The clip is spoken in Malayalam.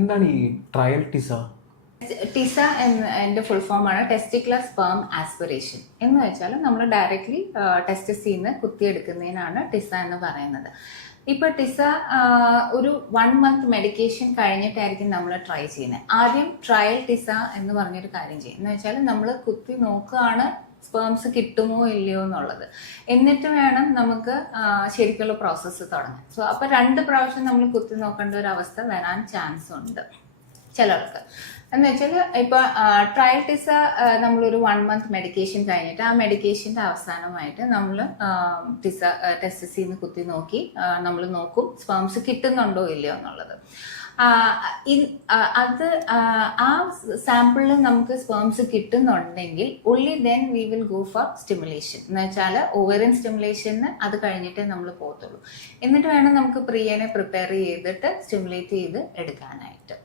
എന്താണ് ഈ ട്രയൽ ടിസ ടിസ എന്റെ ഫുൾ ഫോം ആണ്. ടെസ്റ്റിക്കുലർ സ്പേം ആസ്പിറേഷൻ എന്ന് വെച്ചാൽ നമ്മൾ ഡയറക്റ്റ്ലി ടെസ്റ്റസിൽ നിന്ന് കുത്തിയെടുക്കുന്നതിനാണ് ടിസ എന്ന് പറയുന്നത്. ഇപ്പൊ ടിസ ഒരു വൺ മന്ത് മെഡിക്കേഷൻ കഴിഞ്ഞിട്ടായിരിക്കും നമ്മൾ ട്രൈ ചെയ്യുന്നത്. ആദ്യം ട്രയൽ ടിസ എന്ന് പറഞ്ഞൊരു കാര്യം ചെയ്യും. എന്ന് വെച്ചാൽ നമ്മൾ കുത്തി നോക്കുകയാണ് സ്പേംസ് കിട്ടുമോ ഇല്ലയോ എന്നുള്ളത്. എന്നിട്ട് വേണം നമുക്ക് ശരിക്കുള്ള പ്രോസസ്സ് തുടങ്ങാൻ. സോ അപ്പൊ രണ്ട് പ്രാവശ്യം നമ്മൾ കുത്തി നോക്കേണ്ട ഒരു അവസ്ഥ വരാൻ ചാൻസ് ഉണ്ട്. ചിലർക്ക്. എന്ന് വെച്ചാൽ ഇപ്പൊ ട്രയൽ നമ്മളൊരു വൺ മന്ത് മെഡിക്കേഷൻ കഴിഞ്ഞിട്ട് ആ മെഡിക്കേഷന്റെ അവസാനമായിട്ട് നമ്മൾ ടിസ ടെസ്റ്റിൽ നിന്ന് കുത്തി നോക്കി നമ്മൾ നോക്കും സ്പേംസ് കിട്ടുന്നുണ്ടോ ഇല്ലയോ എന്നുള്ളത്. അത് ആ, സാമ്പിളിൽ നമുക്ക് സ്പേംസ് കിട്ടുന്നുണ്ടെങ്കിൽ ഉള്ളി then we will go for stimulation എന്ന് വെച്ചാൽ ഓവറിൻ സ്റ്റിമുലേഷന് അത് കഴിഞ്ഞിട്ടേ നമ്മൾ പോകത്തുള്ളൂ. എന്നിട്ട് വേണം നമുക്ക് പ്രിയനെ പ്രിപ്പയർ ചെയ്തിട്ട് സ്റ്റിമുലേറ്റ് ചെയ്ത് എടുക്കാനായിട്ട്.